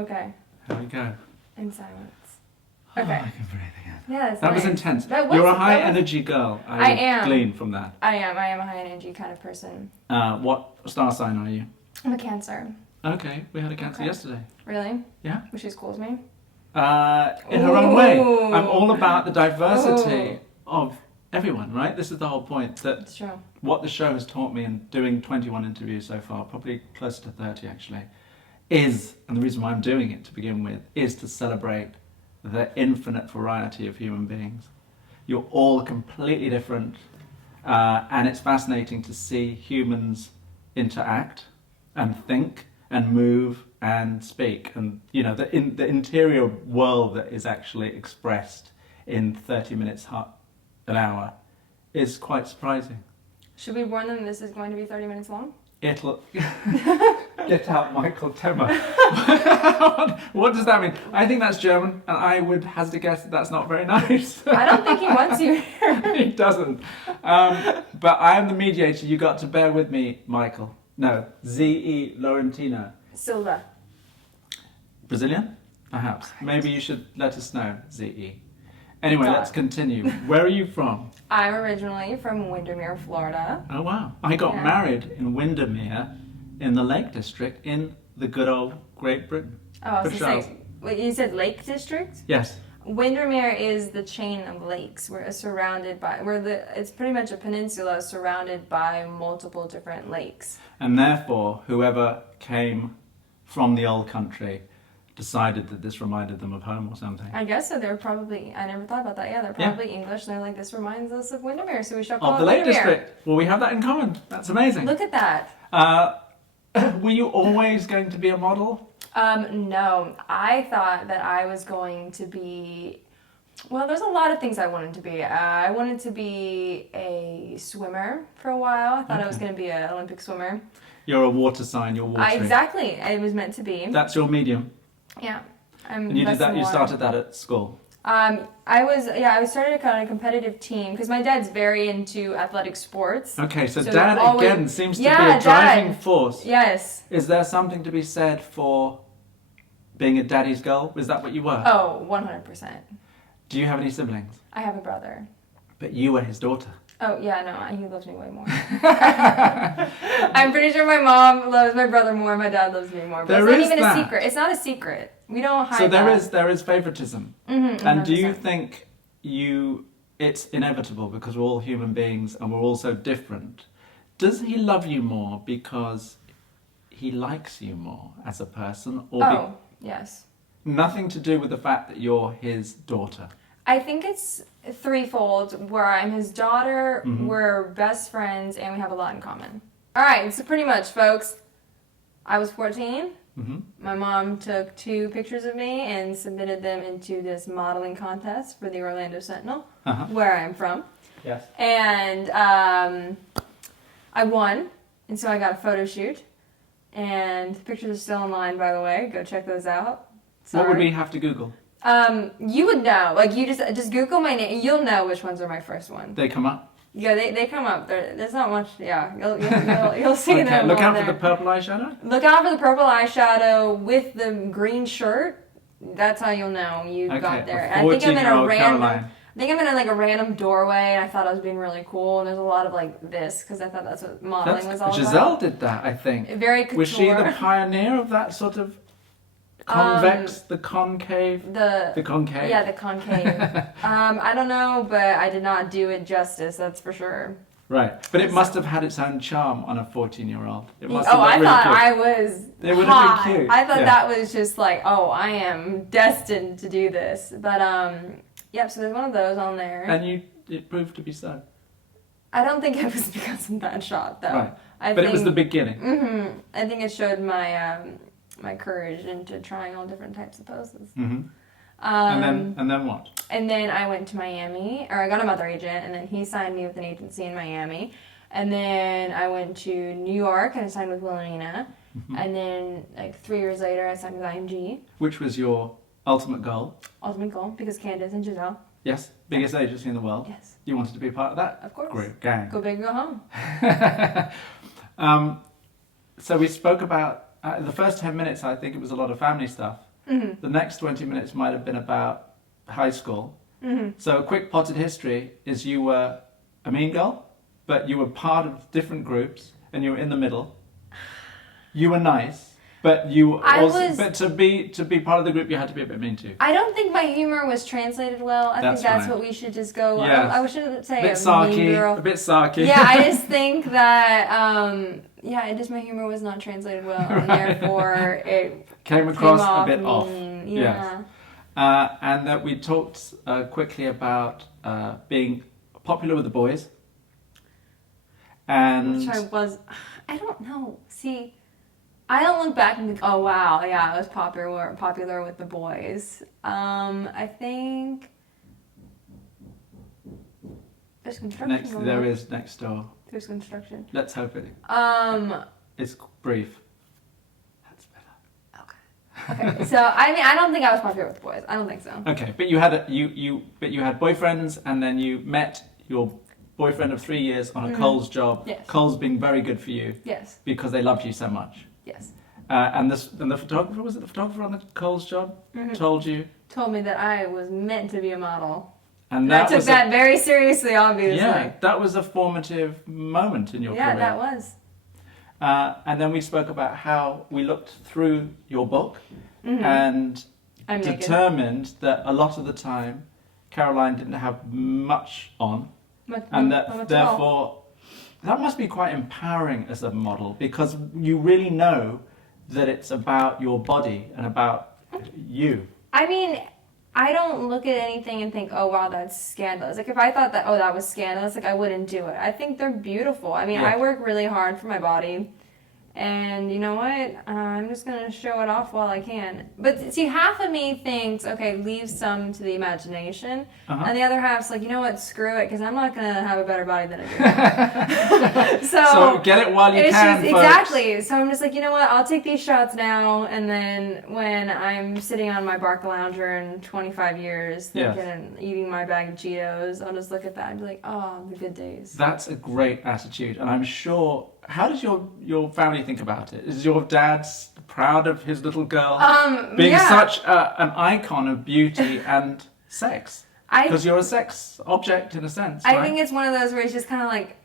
Okay. Here we go. In silence. Oh, Okay. I can breathe again. Yeah, that's That was nice. intense. That was- You're a that high was- energy girl. I am. Glean from that. I am a high energy kind of person. What star sign are you? I'm a Cancer. Okay, we had a Cancer Okay. yesterday. Really? Yeah. Was she as cool as me? In her own way. Ooh. I'm all about the diversity Ooh. of everyone, right? This is the whole point. That It's true. what the show has taught me in doing 21 interviews so far, probably closer to 30 actually, is, and the reason why I'm doing it to begin with, is to celebrate the infinite variety of human beings. You're all completely different, and it's fascinating to see humans interact and think and move and speak, and you know the interior world that is actually expressed in 30 minutes an hour is quite surprising. Should we warn them this is going to be 30 minutes long? It'll get out, Michael Temmer. What does that mean? I think that's German, and I would hazard a guess that that's not very nice. I don't think he wants you here. He doesn't. But I am the mediator. You got to bear with me, Michael. No, Z.E. Laurentino. Silva. Brazilian? Perhaps. Maybe you should let us know, Z.E. Anyway, Dot. let's continue. Where are you from? I'm originally from Windermere, Florida. Oh, wow. I got Yeah. married in Windermere in the Lake District in the good old Great Britain. Oh, I was Good gonna show. say, wait, you said Lake District? Yes. Windermere is the chain of lakes. We're surrounded by, it's pretty much a peninsula surrounded by multiple different lakes. And therefore, whoever came from the old country decided that this reminded them of home or something. I guess so. They're probably, I never thought about that. Yeah, they're probably English. And they're like, this reminds us of Windermere, so we shall call Of it the Lake Windermere. District. Well, we have that in common. That's amazing. Look at that. Were you always going to be a model? No, I thought that I was going to be, well, there's a lot of things I wanted to be. I wanted to be a swimmer for a while. I thought I was going to be an Olympic swimmer. You're a water sign, you're watery. Exactly. It was meant to be. That's your medium. Yeah. And you did that, you started that at school. I started a kind of competitive team because my dad's very into athletic sports. Okay, so So dad always- again seems to Yeah, be a driving Dad. force. Yes. Is there something to be said for being a daddy's girl? Is that what you were? Oh, 100%. Do you have any siblings? I have a brother. But you were his daughter. Oh, yeah, no, he loves me way more. I'm pretty sure my mom loves my brother more, my dad loves me more. But There it's not is even that. a secret. It's not a secret. We don't hide So that. there is favoritism. Mm-hmm, And do you 100%. think it's inevitable because we're all human beings and we're all so different? Does he love you more because he likes you more as a person, or Oh, yes. nothing to do with the fact that you're his daughter? I think it's threefold, where I'm his daughter, we're best friends, and we have a lot in common. All right, so pretty much, folks, I was 14. Mm-hmm. My mom took 2 pictures of me and submitted them into this modeling contest for the Orlando Sentinel, where I'm from. Yes. And I won, and so I got a photo shoot. And the pictures are still online, by the way. Go check those out. What would Sorry. we have to Google? You would know. Like, you just Google my name. You'll know which ones are my first ones. They come up. Yeah, they come up. There's not much. Yeah, you'll see Okay, them. look on out there. for the purple eyeshadow. Look out for the purple eyeshadow with the green shirt. That's how you'll know you got there. a And I think I'm in a 14-year-old random. Caroline. I think I'm in like a random doorway, and I thought I was being really cool. And there's a lot of like this because I thought that's what modeling was all Giselle about. did that, I think. Very couture. Was she the pioneer of that sort of convex, the concave? The concave? Yeah, the concave. I don't know, but I did not do it justice. That's for sure. Right, but it must have had its own charm on a 14-year-old. It must Oh, have I looked really thought cute. I was It would hot. have been cute. I thought Yeah. that was just like, oh, I am destined to do this. But yep. So there's one of those on there. And it proved to be so. I don't think it was because of that shot, though. Right, but it was the beginning. Mm-hmm. I think it showed my my courage into trying all different types of poses. Mm-hmm. And then what? And then I went to Miami, or I got a mother agent, and then he signed me with an agency in Miami. And then I went to New York and I signed with Wilhelmina. And then, like 3 years later, I signed with IMG. Which was your ultimate goal? Ultimate goal, because Candace and Giselle. Yes, biggest agency in the world. Yes. You wanted to be a part of that? Of course. Great gang. Go big, go home. So we spoke about, the first 10 minutes, I think it was a lot of family stuff. Mhm. The next 20 minutes might have been about high school. Mhm. So a quick potted history is you were a mean girl, but you were part of different groups and you were in the middle. You were nice, but but to be part of the group you had to be a bit mean too. I don't think my humor was translated well. I think that's right. what we should just go. Yes. I shouldn't say A bit a sarky, mean girl. a bit sarky. Yeah, I just think that my humor was not translated well, and therefore it came across off a bit mean. off. Yeah. Yes. And that we talked quickly about being popular with the boys. And Which I don't know. See, I don't look back and think, oh wow, yeah, I was popular with the boys. I think there's construction. next door. There's construction. Let's hope it's brief. That's better. Okay. So I don't think I was popular with the boys. I don't think so. Okay, but you had you had boyfriends, and then you met your boyfriend of 3 years on a Coles job. Yes. Coles being very good for you. Yes. Because they loved you so much. Yes. And the photographer, was it the photographer on the Coles job? Told me that I was meant to be a model. And I took that very seriously, obviously. Yeah, that was a formative moment in your career. Yeah, that was. And then we spoke about how we looked through your book and determined that a lot of the time Caroline didn't have much on. And that therefore, that must be quite empowering as a model, because you really know that it's about your body and about you. I mean, I don't look at anything and think, oh wow, that's scandalous. Like if I thought that, oh, that was scandalous, like I wouldn't do it. I think they're beautiful. I mean, I work really hard for my body. And you know what? I'm just going to show it off while I can. But see, half of me thinks, okay, leave some to the imagination. And the other half's like, you know what? Screw it, because I'm not going to have a better body than I do. so get it while you can, folks. Exactly. So I'm just like, you know what? I'll take these shots now. And then when I'm sitting on my Barca Lounger in 25 years, thinking and eating my bag of Cheetos, I'll just look at that and be like, oh, the good days. That's a great attitude. And I'm sure... How does your family think about it? Is your dad proud of his little girl being such an icon of beauty and sex? Because you're a sex object in a sense, right? I think it's one of those where he's just kind of like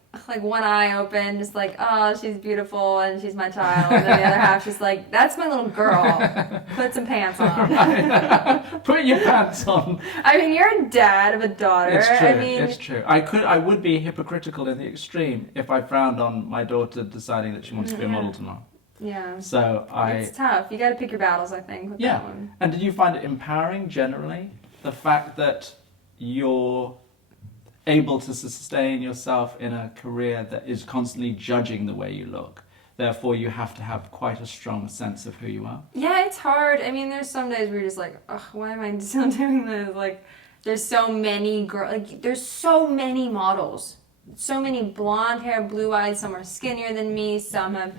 one eye open, just like, oh, she's beautiful and she's my child. And then the other half just like, that's my little girl. Put some pants on. Right. Put your pants on. I mean, you're a dad of a daughter. It's true. I mean, it's true. I would be hypocritical in the extreme if I frowned on my daughter deciding that she wants to be a model tomorrow. Yeah. So it's tough. You got to pick your battles, I think, with that one. And did you find it empowering generally? The fact that you're able to sustain yourself in a career that is constantly judging the way you look. Therefore, you have to have quite a strong sense of who you are. Yeah, it's hard. I mean, there's some days where you're just like, ugh, why am I still doing this? Like, there's so many there's so many models. So many blonde hair, blue eyes. Some are skinnier than me. Some have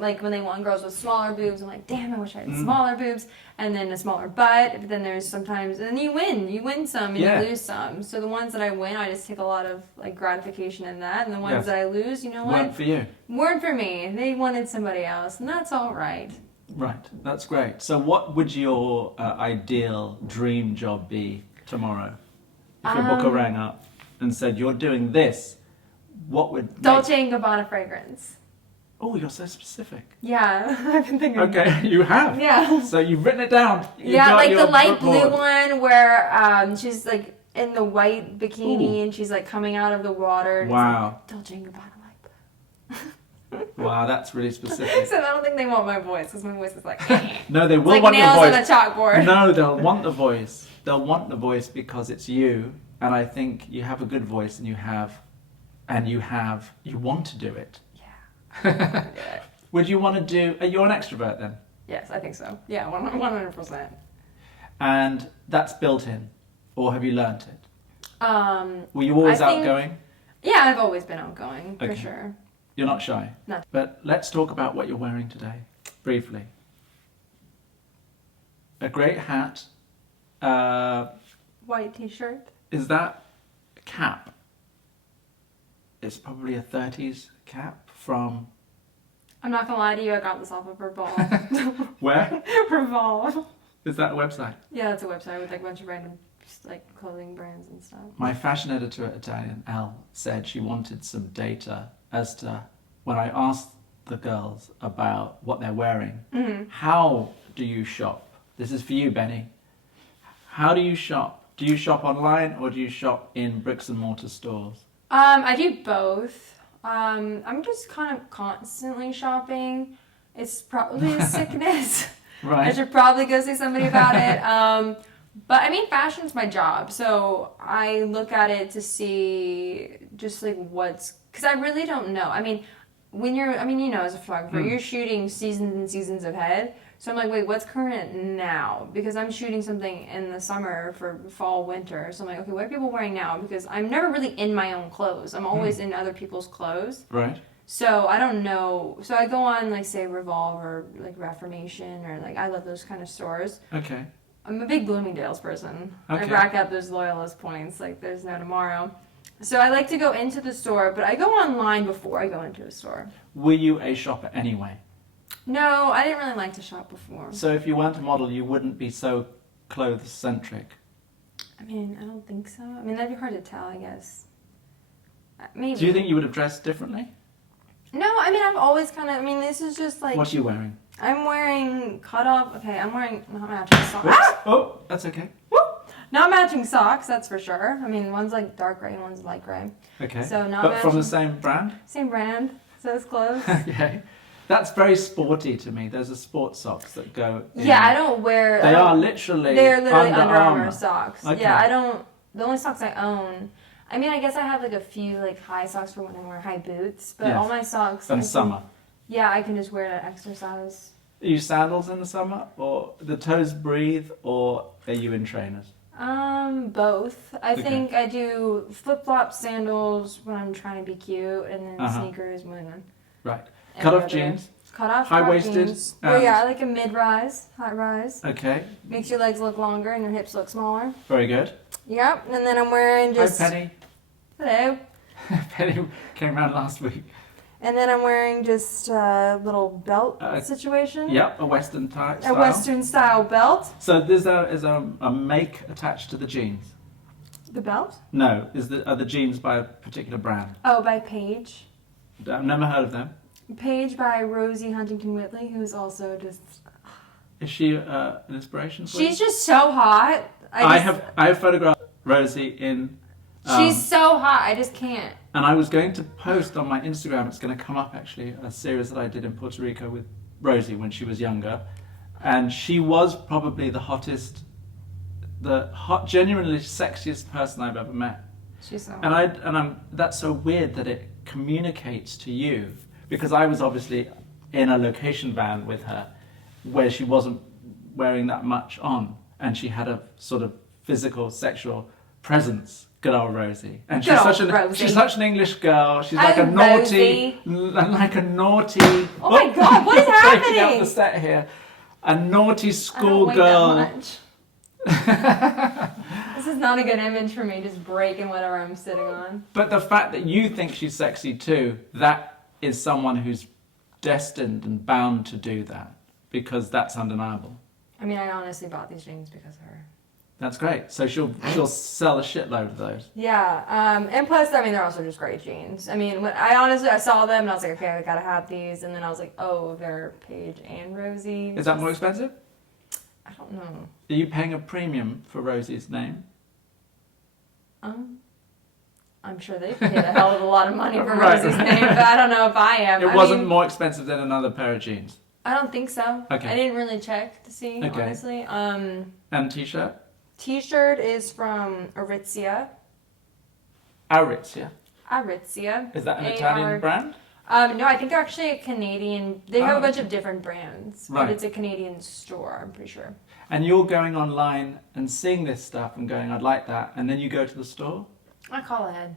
like when they want girls with smaller boobs, I'm like, damn, I wish I had smaller boobs, and then a smaller butt. But then there's sometimes, and then you win some and you lose some. So the ones that I win, I just take a lot of like gratification in that, and the ones that I lose, you know what? Weren't for you. Weren't for me. They wanted somebody else, and that's all right. Right, that's great. So what would your ideal dream job be tomorrow? If your booker rang up and said, you're doing this, what would... Dolce and Gabbana fragrance. Oh, you're so specific. Yeah, I've been thinking. Okay, you have. Yeah. So you've written it down. Like the light blue one where she's like in the white bikini and she's like coming out of the water. And wow. It's like, Dolce and Gabbana light blue. Wow, that's really specific. So I don't think they want my voice because my voice is like. No, they will like want your voice. nails on a chalkboard. No, they'll want the voice. They'll want the voice because it's you, and I think you have a good voice, and you want to do it. Yeah. Would you want to do... You're an extrovert then? Yes, I think so. Yeah, 100%. And that's built in? Or have you learnt it? Were you always outgoing? Yeah, I've always been outgoing, for sure. You're not shy? No. But let's talk about what you're wearing today, briefly. A great hat. White t-shirt. Is that a cap? It's probably a 30s cap from... I'm not gonna lie to you, I got this off of Revolve. Where? Revolve. Is that a website? Yeah, that's a website with like a bunch of random just, like clothing brands and stuff. My fashion editor at Italian, Elle, said she wanted some data as to when I asked the girls about what they're wearing, how do you shop? This is for you, Benny. How do you shop? Do you shop online or do you shop in bricks and mortar stores? I do both. I'm just kind of constantly shopping. It's probably a sickness. Right. I should probably go see somebody about it. But I mean, fashion's my job, so I look at it to see just like because I really don't know. I mean, as a photographer, you're shooting seasons and seasons ahead. So I'm like, wait, what's current now? Because I'm shooting something in the summer for fall, winter. So I'm like, okay, what are people wearing now? Because I'm never really in my own clothes. I'm always in other people's clothes. Right. So I don't know. So I go on like say Revolve or like Reformation or like I love those kind of stores. Okay. I'm a big Bloomingdale's person. Okay. I rack up those loyalist points like there's no tomorrow. So I like to go into the store, but I go online before I go into a store. Were you a shopper anyway? No, I didn't really like to shop before. So if you weren't a model, you wouldn't be so clothes-centric? I mean, I don't think so. I mean, that'd be hard to tell, I guess. Maybe. Do you think you would have dressed differently? No, I mean, I've always kind of, this is just like... What are you wearing? I'm wearing cut-off, okay, I'm wearing not matching socks. Whoops. Ah! Oh, that's okay. Not matching socks, that's for sure. I mean, one's like dark gray and one's light gray. Okay. So not but from the matching- same brand? Same brand, so it's close. Okay. That's very sporty to me. Those are sports socks that go in. Yeah, I don't wear... They're literally Under Armour socks. Okay. Yeah, I don't... The only socks I own... I mean, I guess I have like a few like high socks for when I wear high boots, but Yes. all my socks... And summer. Yeah, I can just wear to exercise. Are you sandals in the summer? Or the toes breathe? Or are you in trainers? Both. I Okay. think I do flip-flops, sandals when I'm trying to be cute, and then sneakers when... Right. and Cut-off other- jeans? Cut-off High-waisted jeans. Oh yeah, I like a mid-rise, high rise. Okay. Makes your legs look longer and your hips look smaller. Very good. Yep, and then I'm wearing just... Hi, Penny. Hello. Penny came round last week. And then I'm wearing just a little belt situation. Yep, a Western type A style. Western style belt. So is there a make attached to the jeans? The belt? No. Are the jeans by a particular brand? Oh, by Paige. I've never heard of them. Paige by Rosie Huntington Whitley, who's also just... Is she an inspiration for you? She's just so hot. I have photographed Rosie in... she's so hot, I just can't. And I was going to post on my Instagram, it's going to come up actually, a series that I did in Puerto Rico with Rosie when she was younger. And she was probably the hottest, genuinely sexiest person I've ever met. She's so hot. And that's so weird that it communicates to you, because I was obviously in a location van with her where she wasn't wearing that much on, and she had a sort of physical, sexual presence. Good old Rosie, and she's such an English girl. She's like a naughty, like a naughty. Oh my God, what is happening? Up the set here, a naughty I schoolgirl. don't weigh that much. This is not a good image for me, just breaking whatever I'm sitting on. But the fact that you think she's sexy too, that is someone who's destined and bound to do that, because that's undeniable. I mean, I honestly bought these jeans because of her. That's great. So she'll sell a shitload of those. Yeah, and plus, I mean, they're also just great jeans. I mean, I saw them and I was like, okay, I gotta have these. And then I was like, oh, they're Paige and Rosie. Is that more expensive? I don't know. Are you paying a premium for Rosie's name? I'm sure they paid a hell of a lot of money for Right. Rosie's name, but I don't know if I am. It wasn't more expensive than another pair of jeans. I don't think so. Okay. I didn't really check to see, Okay. honestly. And t-shirt? T-shirt is from Aritzia. Aritzia. Aritzia. Is that an Italian brand? No, I think they're actually a Canadian. They have a bunch okay. of different brands, Right. but it's a Canadian store, I'm pretty sure. And you're going online and seeing this stuff and going, I'd like that, and then you go to the store? I call ahead.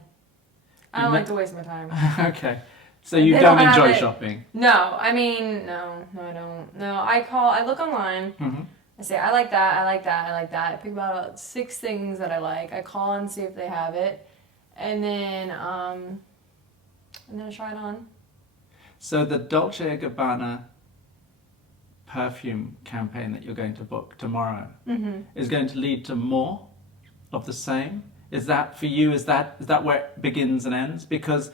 I don't like to waste my time. Okay. So you They don't don't have enjoy it. shopping? No, I mean, no, I don't. No, I look online. Mm-hmm. I say, I like that, I like that, I like that. I pick about 6 things that I like. I call and see if they have it. And then I try it on. So the Dolce & Gabbana perfume campaign that you're going to book tomorrow Mm-hmm. is going to lead to more of the same? Is that for you, is that where it begins and ends? Because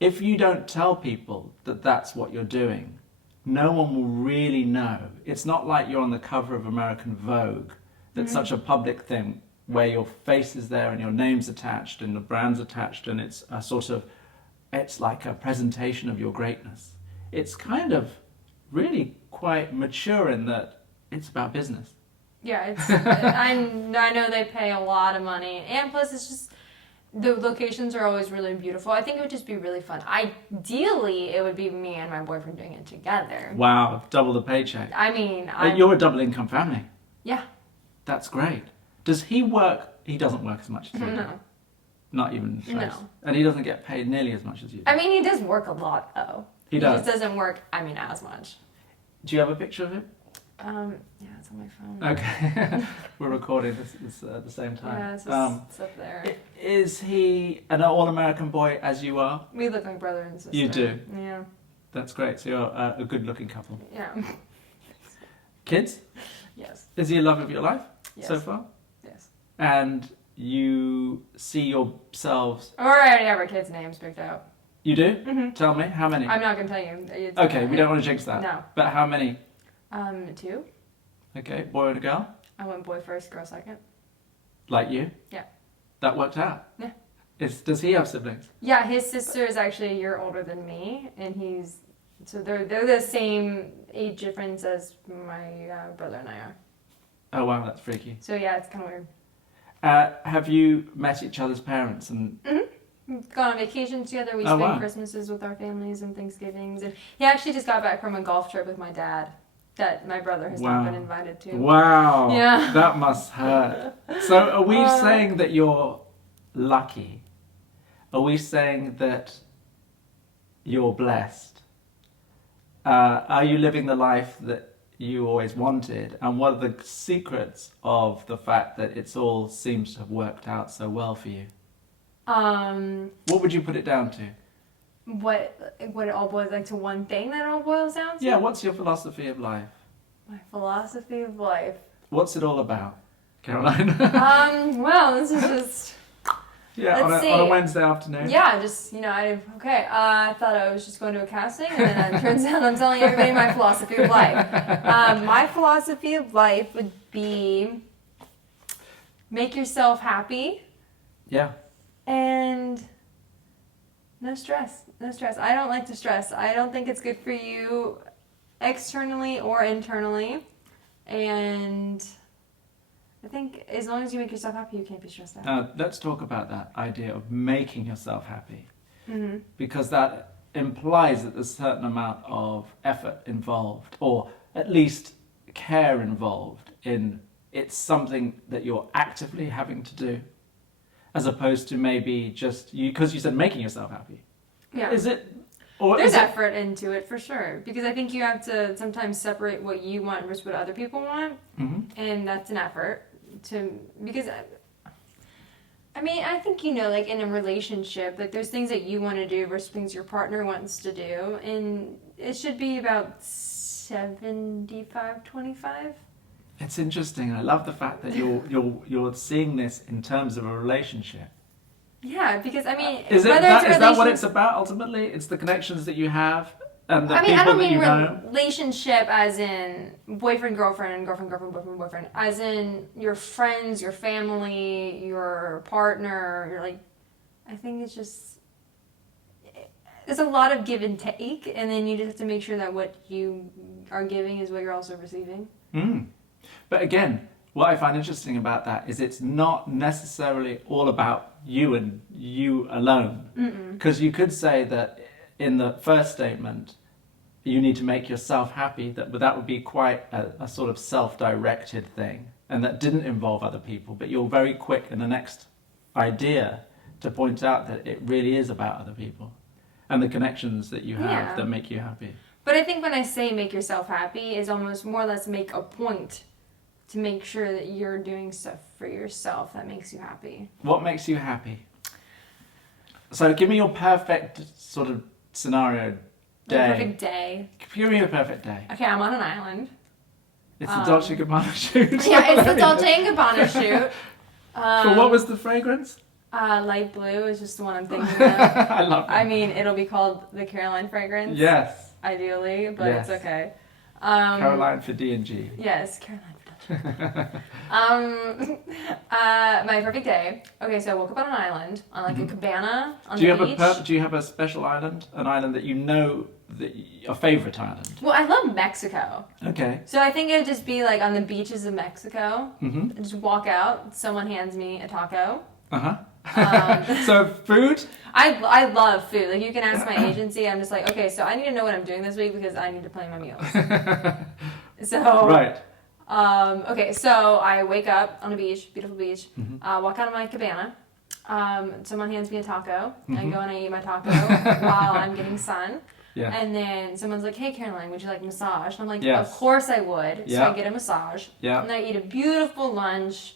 if you don't tell people that that's what you're doing, no one will really know. It's not like you're on the cover of American Vogue. That's such a public thing where your face is there and your name's attached and the brand's attached, and it's a sort of, it's like a presentation of your greatness. It's kind of really quite mature in that it's about business. Yeah, it's. I know they pay a lot of money, and plus it's just the locations are always really beautiful. I think it would just be really fun. Ideally, it would be me and my boyfriend doing it together. Wow, double the paycheck. I mean, You're a double income family. Yeah. That's great. Does he work? He doesn't work as much as you do. No. Not even close. No. And he doesn't get paid nearly as much as you do. I mean, he does work a lot, though. He does. He just doesn't work, as much. Do you have a picture of him? Yeah, it's on my phone. Okay. We're recording this at the same time. Yeah, it's up there. Is he an all-American boy as you are? We look like brother and sister. You do? Yeah. That's great. So you're a good-looking couple. Yeah. Kids? Yes. Is he a love of your life Yes. so far? Yes. And you see yourselves... We already have our kids' names picked out. You do? Mm-hmm. Tell me, how many? I'm not going to tell you. It's Okay, we don't want to jinx that. No. But how many? 2. Okay, boy and a girl? I went boy first, girl second. Like you? Yeah. That worked out? Yeah. Does he have siblings? Yeah, his sister is actually a year older than me, and so they're the same age difference as my brother and I are. Oh wow, that's freaky. So yeah, it's kind of weird. Have you met each other's parents? And We've gone on vacation together. We Oh, spend wow. Christmases with our families and Thanksgivings. And he actually just got back from a golf trip with my dad that my brother has Wow. not been invited to. Wow, Yeah. that must hurt. So are we saying that you're lucky? Are we saying that you're blessed? Are you living the life that you always wanted? And what are the secrets of the fact that it's all seems to have worked out so well for you? What would you put it down to? What it all boils like to one thing that it all boils down to? Yeah, what's your philosophy of life? My philosophy of life. What's it all about, Caroline? Well, this is just Yeah, Let's on a see. Wednesday afternoon. yeah, just I thought I was just going to a casting, and then it turns out I'm telling everybody my philosophy of life. My philosophy of life would be make yourself happy Yeah. and no stress. No stress. I don't like to stress. I don't think it's good for you externally or internally. And I think as long as you make yourself happy, you can't be stressed out. Now, let's talk about that idea of making yourself happy. Mm-hmm. Because that implies that there's a certain amount of effort involved, or at least care involved in it's something that you're actively having to do, as opposed to maybe just you, because you said making yourself happy. Yeah. Is it? Or There's is it, effort into it for sure, because I think you have to sometimes separate what you want versus what other people want, and that's an effort because I mean, I think like in a relationship, like there's things that you want to do versus things your partner wants to do, and it should be about 75-25. It's interesting. I love the fact that you're seeing this in terms of a relationship. Yeah, because I mean, Is whether that it's a what relation- it's about ultimately? It's the connections that you have and the I mean, people I don't that you mean know. relationship as in boyfriend, girlfriend, girlfriend, girlfriend, boyfriend, boyfriend. As in your friends, your family, your partner. You're like, I think it's just there's a lot of give and take, and then you just have to make sure that what you are giving is what you're also receiving. But again, what I find interesting about that is it's not necessarily all about you and you alone. Because you could say that in the first statement, you need to make yourself happy, but that would be quite a sort of self-directed thing, and that didn't involve other people. But you're very quick in the next idea to point out that it really is about other people and the connections that you have Yeah. that make you happy. But I think when I say make yourself happy is almost more or less make a point to make sure that you're doing stuff for yourself that makes you happy. What makes you happy? So give me your perfect sort of scenario day. A perfect day. Give me your perfect day. Okay, I'm on an island. It's a Dolce Gabbana shoot. Yeah, it's the Dolce & Gabbana shoot. So what was the fragrance? Light blue is just the one I'm thinking of. I love it. I mean, it'll be called the Caroline fragrance. Yes. Ideally, but Yes. it's okay. Caroline for D&G. Yes, Caroline for Dolce. My perfect day. Okay, so I woke up on an island on like a cabana on the beach. Do you have a special island? An island that you know, a favorite island? Well, I love Mexico. Okay. So I think it would just be like on the beaches of Mexico. Mm-hmm. Just walk out, someone hands me a taco. Uh-huh. So food? I love food. Like you can ask my agency. I'm just like, okay, so I need to know what I'm doing this week because I need to plan my meals. So Right. Okay, so I wake up on a beach, beautiful beach. Mm-hmm. Walk out of my cabana. Someone hands me a taco. Mm-hmm. I go and I eat my taco while I'm getting sun. Yeah. And then someone's like, hey, Caroline, would you like a massage? And I'm like, Yes. of course I would. So Yeah. I get a massage. Yeah. And I eat a beautiful lunch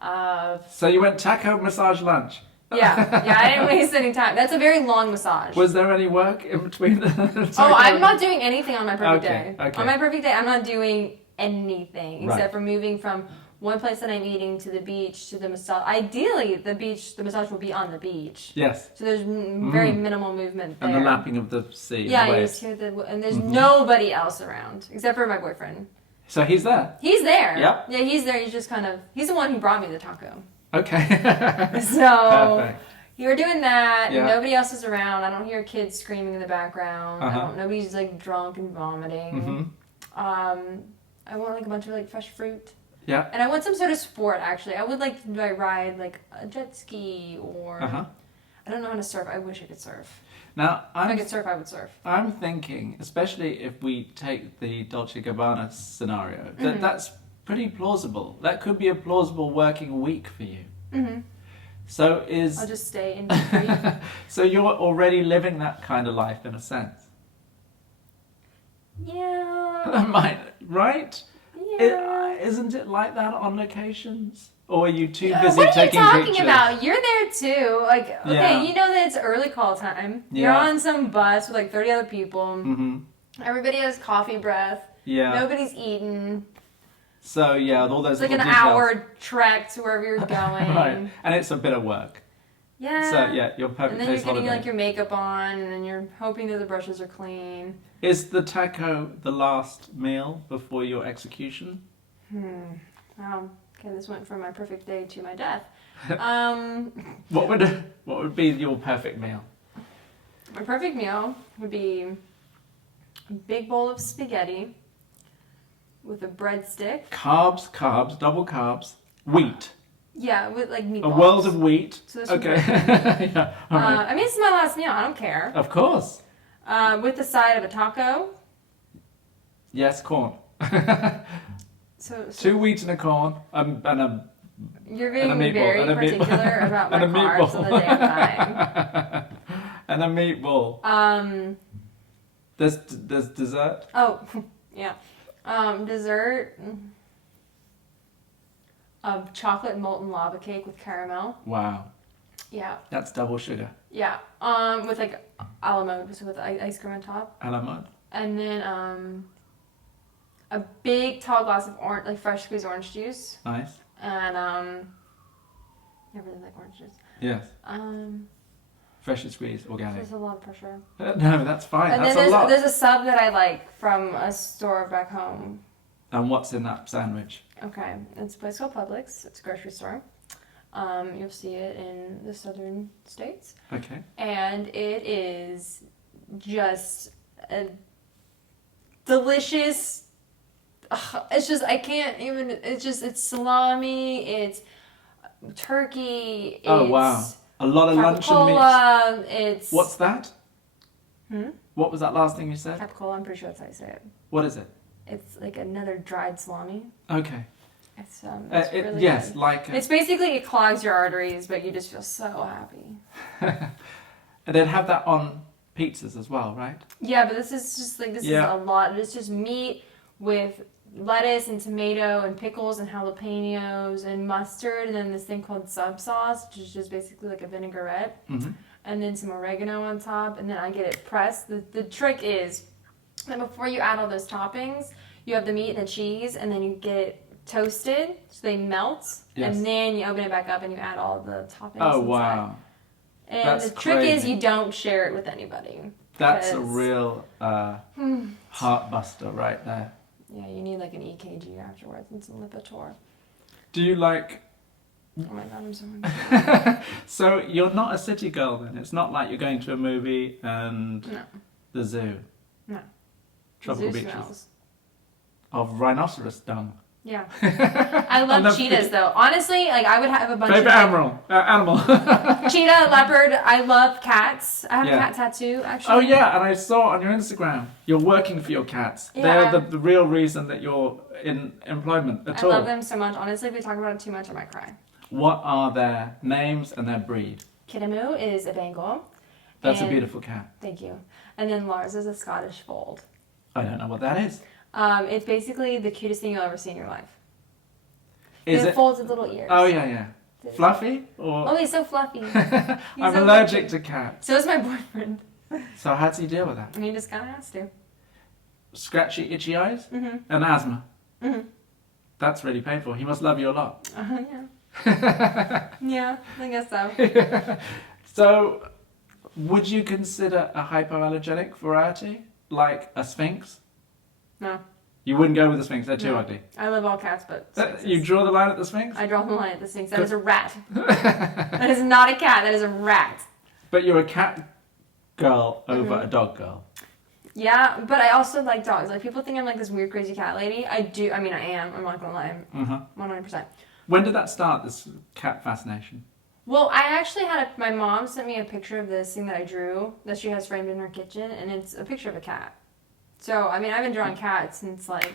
of... So you went taco massage lunch. Yeah, I didn't waste any time. That's a very long massage. Was there any work in between the taco? Oh, I'm not doing anything on my perfect Okay, day. okay. On my perfect day, I'm not doing anything Right. except for moving from one place that I'm eating to the beach to the massage. Ideally, the massage will be on the beach. Yes. So there's very minimal movement there. And the lapping of the sea. Yeah, the you waves. just hear and there's nobody else around except for my boyfriend. So he's there. He's there. Yep. Yeah, he's there. He's the one who brought me the taco. Okay. So Perfect. you were doing that. Yeah. Nobody else is around. I don't hear kids screaming in the background. Uh-huh. Nobody's like drunk and vomiting. Mm-hmm. I want like a bunch of like fresh fruit. Yeah. And I want some sort of sport actually. I would like to ride like a jet ski or Uh-huh. I don't know how to surf. I wish I could surf. Now, If I could surf, I would surf. I'm thinking, especially if we take the Dolce Gabbana scenario, that that's pretty plausible. That could be a plausible working week for you. Mm-hmm. So I'll just stay in free. so you're already living that kind of life in a sense. Yeah. Right? Yeah. Isn't it like that on locations? Or are you too busy What are you taking talking pictures? about? You're there too. Like, okay, Yeah. you know that it's early call time. You're Yeah. on some bus with like 30 other people. Mm-hmm. Everybody has coffee breath. Yeah. Nobody's eaten. So yeah, all those It's like an little details. hour trek to wherever you're going. Right. And it's a bit of work. Yeah. So yeah, your perfect And then you're day's getting holiday. like your makeup on, and then you're hoping that the brushes are clean. Is the taco the last meal before your execution? Wow. Okay, this went from my perfect day to my death. What would be your perfect meal? My perfect meal would be a big bowl of spaghetti with a breadstick. Carbs, double carbs, wheat. Yeah, with like meatballs. A world of wheat. So this Okay. would Yeah. All right. I mean, it's my last meal. I don't care. Of course. With the side of a taco. Yes, corn. So 2 wheat and a corn, and a you're and a being meatball, very and a meatball. particular about my and a carbs meatball. on the day I'm dying. and a meatball. There's dessert. Oh, yeah. Dessert of chocolate molten lava cake with caramel. Wow, Yeah. that's double sugar. Yeah. With like a la mode, so with ice cream on top. A la mode. And then a big tall glass of like fresh squeezed orange juice. Nice. And I really like orange juice. Yes. Fresh and squeezed, organic. There's a lot of pressure. No, that's fine. And That's then a lot. there's a sub that I like from a store back home. And what's in that sandwich? Okay, it's a place called Publix. It's a grocery store. You'll see it in the southern states. Okay. And it is just a delicious. It's just, I can't even, it's salami, it's turkey, it's Oh wow, a lot of luncheon meats. capicola, it's... What's that? Hmm? What was that last thing you said? Capicola, I'm pretty sure that's how you say it. What is it? It's like another dried salami. Okay. It's really yes, good. like. It's basically, it clogs your arteries, but you just feel so happy. And they'd have that on pizzas as well, right? Yeah, but this is just like, this is a lot. It's just meat with lettuce and tomato and pickles and jalapenos and mustard, and then this thing called sub sauce, which is just basically like a vinaigrette, and then some oregano on top, and then I get it pressed. The trick is that before you add all those toppings, You have the meat and the cheese, and then you get it toasted so they melt, Yes. and then you open it back up and you add all the toppings. Oh, inside. wow. And That's the trick is crazy. you don't share it with anybody. That's a because- real heart buster right there. Yeah, you need like an EKG afterwards and some Lipitor. Do you like... Oh my god, I'm so hungry. So you're not a city girl then? It's not like you're going to a movie and No. the zoo? No. Tropical Zoo beaches? smells. Of rhinoceros dung? Yeah. I love cheetahs though. Honestly, like I would have a bunch Favorite of animal? cheetah, leopard. I love cats. I have Yeah. a cat tattoo actually. Oh yeah, and I saw on your Instagram, you're working for your cats. Yeah. They're the real reason that you're in employment at I all. love them so much. Honestly, if we talk about it too much, I might cry. What are their names and their breed? Kiddamoo is a Bengal. That's a and- beautiful cat. Thank you. And then Lars is a Scottish Fold. I don't know what that is. It's basically the cutest thing you'll ever see in your life. Is It it? folds with little ears. Oh yeah. Fluffy or? Oh, he's so fluffy. I'm so allergic fluffy. to cats. So is my boyfriend. So how do you deal with that? And he just kind of has to. Scratchy, itchy eyes Mm-hmm. and asthma. Mm-hmm. That's really painful. He must love you a lot. Yeah. Yeah, I guess so. So, would you consider a hypoallergenic variety like a Sphinx? No. You wouldn't go with the Sphinx. They're too No. ugly. I love all cats, but You draw the line at the Sphinx? I draw the line at the Sphinx. That is a rat. That is not a cat. That is a rat. But you're a cat girl over Mm-hmm. a dog girl. Yeah, but I also like dogs. Like people think I'm like this weird, crazy cat lady. I do. I mean, I am. I'm not gonna lie. I'm 100%. When did that start, this cat fascination? Well, I actually had my mom sent me a picture of this thing that I drew that she has framed in her kitchen, and it's a picture of a cat. So, I mean, I've been drawing cats since like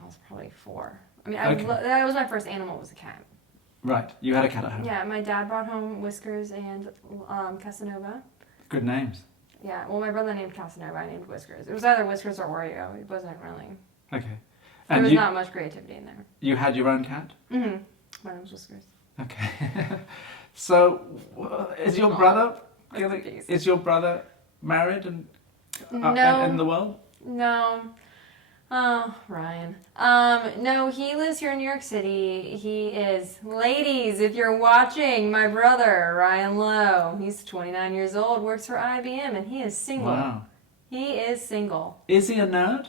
I was probably 4. I mean, Okay. that was my first animal was a cat. Right, you had a cat at home. Yeah, my dad brought home Whiskers and Casanova. Good names. Yeah, well, my brother named Casanova. I named Whiskers. It was either Whiskers or Oreo. It wasn't really. Okay. There And was you, not much creativity in there. you had your own cat? Mm-hmm. My name was Whiskers. Okay. So, is your Aw, brother rest in peace. is your brother married and No. in the world? No. Oh, Ryan. No, he lives here in New York City. He is, ladies, if you're watching, my brother, Ryan Lowe. He's 29 years old, works for IBM, and he is single. Wow. He is single. Is he a nerd?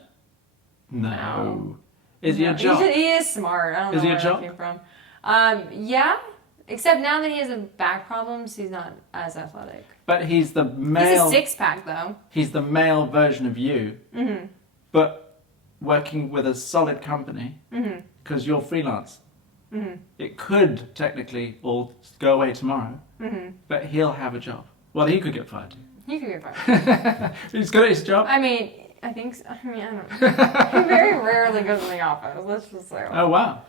No. Is he a No, jock? He is smart. I don't Is know he a where jock? that came from. Yeah. Except now that he has a back problems, he's not as athletic. But he's the He's male. a six-pack, though. He's the male version of you, Mm-hmm. but working with a solid company Mm-hmm. because you're freelance. Mm-hmm. It could technically all go away tomorrow, Mm-hmm. but he'll have a job. Well, he could get fired. He could get fired. He's good at his job. I mean, I think so. I mean, I don't know. He very rarely goes in the office. Let's just say. Oh wow!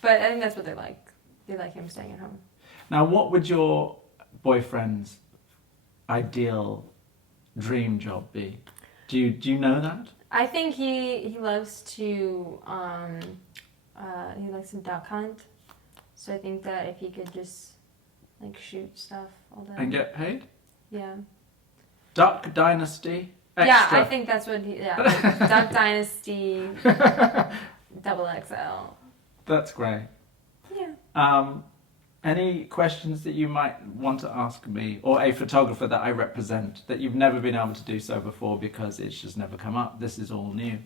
But I think that's what they like. They like him staying at home. Now, what would your boyfriend's ideal dream job be? Do you know that? I think he loves to he likes to duck hunt. So I think that if he could just like shoot stuff all day. And get paid? Yeah. Duck Dynasty Yeah, Extra. I think that's what he. Yeah. Like Duck Dynasty Double XL. That's great. Yeah. Any questions that you might want to ask me or a photographer that I represent that you've never been able to do so before because it's just never come up? This is all new.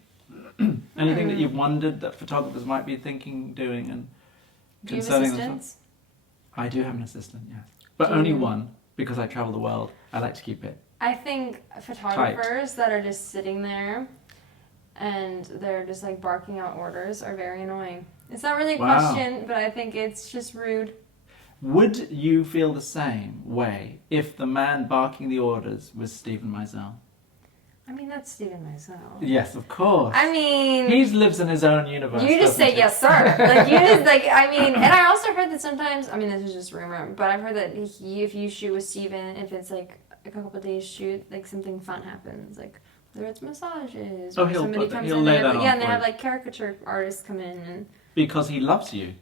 Anything that you've wondered that photographers might be thinking, doing, and Do you have concerning assistants? themselves? I do have an assistant, yes, but Do only you- one because I travel the world. I like to keep it. I think photographers that are just sitting there and they're just like barking out orders are very annoying. It's not really a Wow. question, but I think it's just rude. Would you feel the same way if the man barking the orders was Stephen Meisel? I mean, that's Stephen myself. Yes, of course. I mean, He lives in his own universe. you just doesn't say he? yes, sir. Like you just like. I mean, and I also heard that sometimes. I mean, this is just rumor, but I've heard that if you shoot with Stephen, if it's like a couple of days shoot, like something fun happens, like whether it's massages Oh, or he'll somebody put that- comes he'll in. lay And that on yeah, and they for have you. like caricature artists come in, and Because he loves you.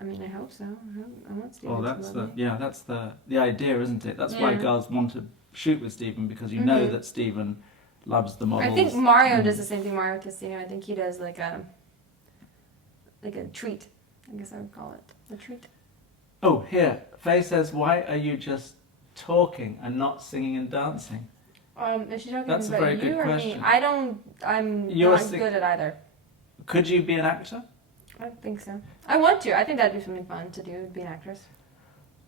I mean, I hope so. I want Stephen Well, to that's love the me. that's the idea, isn't it? That's why Yeah. girls want to shoot with Stephen because you know Mhm. that Stephen loves the models. I think Mario does the same thing. Mario Testino. I think he does like a treat. I guess I would call it a treat. Oh, here. Faye says, why are you just talking and not singing and dancing? Is she talking That's a about very you good or question. me? I'm You're not good at either. Could you be an actor? I think so. I want to. I think that'd be something fun to do, be an actress.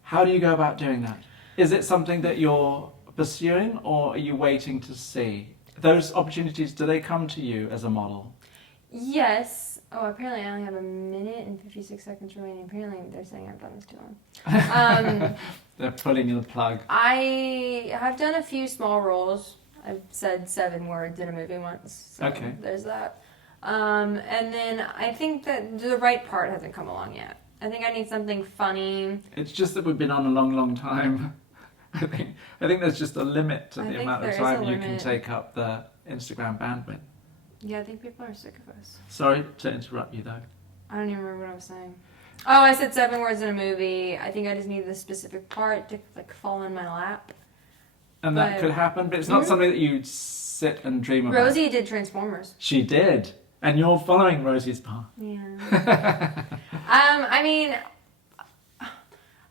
How do you go about doing that? Is it something that you're pursuing, or are you waiting to see? Those opportunities, do they come to you as a model? Yes. Oh, apparently I only have 1 minute and 56 seconds remaining. Apparently they're saying I've done this too long. They're pulling in the plug. I have done a few small roles. I've said 7 words in a movie once. So Okay. There's that. And then I think that the right part hasn't come along yet. I think I need something funny. It's just that we've been on a long, long time. I think there's just a limit to the amount of time you can take up the Instagram bandwidth. Yeah, I think people are sick of us. Sorry to interrupt you though. I don't even remember what I was saying. Oh, I said 7 words in a movie. I think I just need the specific part to like fall in my lap. And that could happen, but it's not something that you sit and dream about. Rosie did Transformers. She did. And you're following Rosie's path. Yeah. I mean,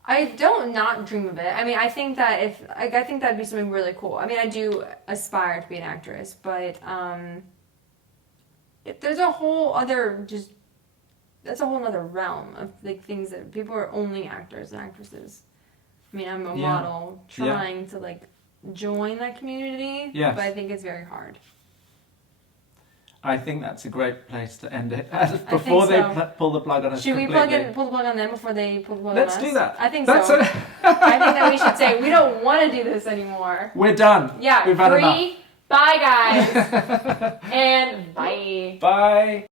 I don't not dream of it. I mean, I think that I think that'd be something really cool. I mean, I do aspire to be an actress, but there's a whole other that's a whole other realm of like things that people are only actors and actresses. I mean, I'm a model trying to like join that community, yes. but I think it's very hard. I think that's a great place to end it. Before they pull the plug on us. Should we pull the plug on them before they pull the plug on us? Let's do that. I think so. I think that we should say we don't want to do this anymore. We're done. Yeah. We've had enough. Bye, guys. And bye. Bye.